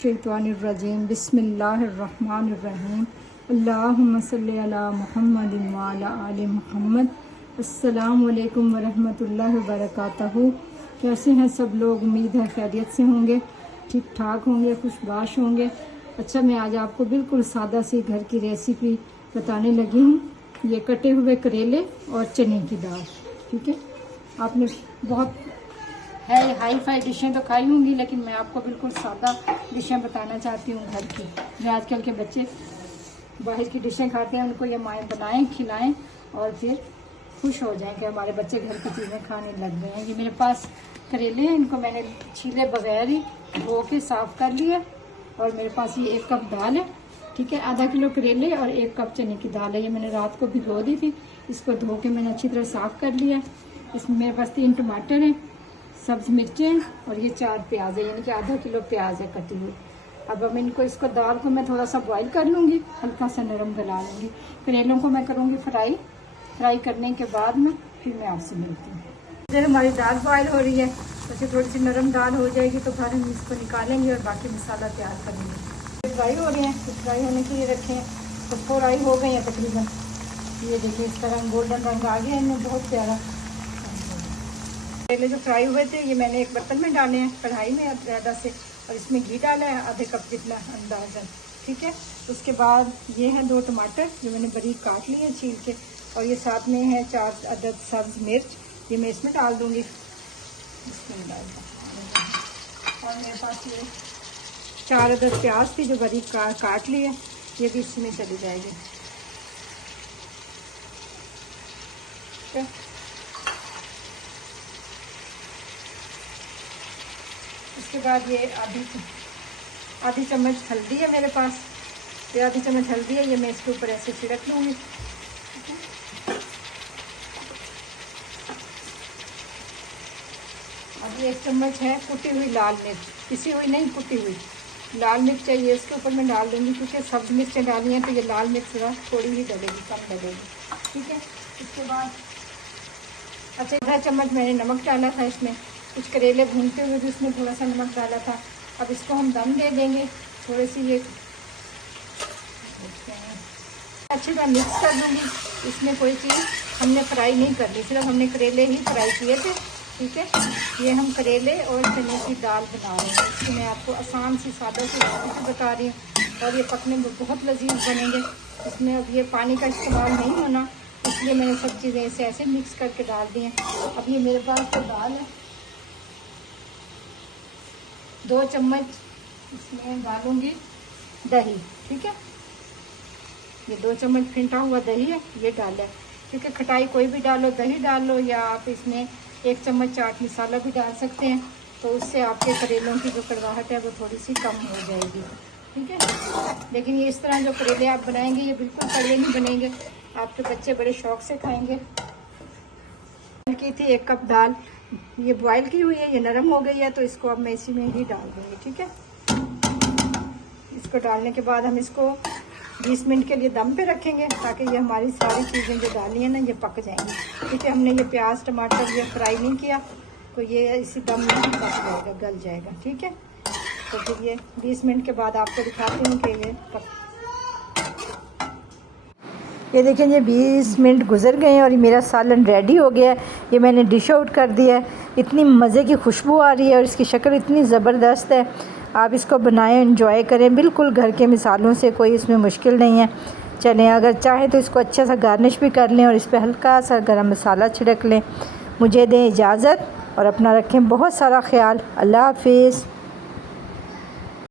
शैतानिर्रजीम बिस्मिल्लाहिर्रहमानिर्रहीम अल्लाहुम्मा सल्लि अला मुहम्मदिन व अला आलि मुहम्मद। अस्सलामु अलैकुम वरहमतुल्लाहि वबरकातुहू। कैसे हैं सब लोग? उम्मीद है खैरियत से होंगे, ठीक ठाक होंगे, खुशबाश होंगे। अच्छा, मैं आज आपको बिल्कुल सादा सी घर की रेसिपी बताने लगी हूँ। ये कटे हुए करेले और चने की दाल। ठीक है, आपने बहुत हाई फाई डिशें तो खाई होंगी, लेकिन मैं आपको बिल्कुल सादा डिशें बताना चाहती हूँ घर की, जो आजकल के बच्चे बाहर की डिशें खाते हैं। उनको ये माएँ बनाएं, खिलाएं और फिर खुश हो जाएं कि हमारे बच्चे घर की चीज़ें खाने लग गए हैं। ये मेरे पास करेले हैं, इनको मैंने छीले बगैर ही धो के साफ़ कर लिया। और मेरे पास ये 1 कप दाल है। ठीक है, आधा किलो करेले और 1 कप चने की दाल है। ये मैंने रात को भिगो दी थी। इसको धो के मैंने अच्छी तरह साफ़ कर लिया। इसमें मेरे पास 3 टमाटर हैं, सब्ज़ मिर्चें और ये 4 प्याज है, यानी कि आधा किलो प्याज है कटी हुई। अब इनको इसको दाल को मैं थोड़ा सा बॉईल कर लूँगी, हल्का सा नरम गला लूँगी। करेलों को मैं करूँगी फ्राई करने के बाद में फिर मैं आपसे मिलती हूँ। जब हमारी दाल बॉयल हो रही है तो थोड़ी सी नरम दाल हो जाएगी तो फिर हम इसको निकालेंगे और बाकी मसाला तैयार करेंगे। फ्राई हो रहे हैं, तो फ्राई होने के लिए रखे हैं, तो फ्राई हो गए हैं तकरीबन। ये देखिए इस तरह गोल्डन रंग आ गया है इनमें, बहुत प्यारा। करेले जो फ्राई हुए थे ये मैंने एक बर्तन में डाले हैं, कढ़ाई में ज़्यादा से, और इसमें घी डाला है आधे कप जितना अंदाज़न। ठीक है, उसके बाद ये हैं 2 टमाटर जो मैंने बारीक काट लिए छील के, और ये साथ में है 4 अदद सब्ज़ मिर्च, ये मैं इसमें डाल दूँगी। इसमें डाल दूँ। और मेरे पास ये 4 अदद प्याज थी जो बारीक काट लिए, ये भी इसमें चली जाएगी। ठीक है, उसके बाद ये आधी चम्मच हल्दी है मेरे पास, ये आधी चम्मच हल्दी है, ये मैं इसके ऊपर ऐसे छिड़क लूँगी। अब ये 1 चम्मच है कुटी हुई लाल मिर्च, पिसी हुई नहीं, कुटी हुई लाल मिर्च चाहिए, इसके ऊपर मैं डाल दूँगी, क्योंकि सब्ज़ मिर्चें डाली हैं तो ये लाल मिर्च थोड़ी ही डलेगी, कम डलेगी। ठीक है, इसके बाद अच्छा आधा चम्मच मैंने नमक डाला था इसमें, कुछ करेले भूनते हुए भी उसमें थोड़ा सा नमक डाला था। अब इसको हम दम दे देंगे, थोड़ी सी ये अच्छी तरह मिक्स कर दूँगी। इसमें कोई चीज़ हमने फ्राई नहीं करनी, सिर्फ हमने करेले ही फ्राई किए थे। ठीक है, ये हम करेले और चने की दाल बना रहे हैं। इसकी मैं आपको आसान सी सादा सी रेसिपी बता रही हूँ, और ये पकने में बहुत लजीज बनेंगे। इसमें अब ये पानी का इस्तेमाल नहीं होना, इसलिए मैंने सब चीज़ें इसे ऐसे मिक्स करके डाल दी हैं। अब ये मेरे पास तो दाल है, 2 चम्मच इसमें डालूँगी दही। ठीक है, ये 2 चम्मच फेंटा हुआ दही है, ये डाला है। ठीक है, खटाई कोई भी डालो, दही डाल लो, या आप इसमें 1 चम्मच चाट मसाला भी डाल सकते हैं, तो उससे आपके करेलों की जो कड़वाहट है वो थोड़ी सी कम हो जाएगी। ठीक है, लेकिन ये इस तरह जो करेले आप बनाएंगे ये बिल्कुल कड़वे नहीं बनेंगे, आपके बच्चे बड़े शौक से खाएंगे। की थी 1 कप दाल, ये बॉयल की हुई है, ये नरम हो गई है, तो इसको अब मैं इसी में ही डाल दूँगी। ठीक है, इसको डालने के बाद हम इसको 20 मिनट के लिए दम पे रखेंगे, ताकि ये हमारी सारी चीज़ें जो डाली हैं ना ये पक जाएंगी। ठीक है, हमने ये प्याज टमाटर ये फ्राई नहीं किया, तो ये इसी दम में पक जाएगा, गल जाएगा। ठीक है, तो फिर ये 20 मिनट के बाद आपको दिखाती हूँ कि ये ये देखें, ये 20 मिनट गुजर गए हैं और ये मेरा सालन रेडी हो गया है। ये मैंने डिश आउट कर दिया है। इतनी मज़े की खुशबू आ रही है और इसकी शक्ल इतनी ज़बरदस्त है। आप इसको बनाएं, एंजॉय करें, बिल्कुल घर के मिसालों से, कोई इसमें मुश्किल नहीं है। चलें, अगर चाहें तो इसको अच्छा सा गार्निश भी कर लें और इस पर हल्का सा गरम मसाला छिड़क लें। मुझे दें इजाज़त और अपना रखें बहुत सारा ख्याल। अल्लाह हाफिज़।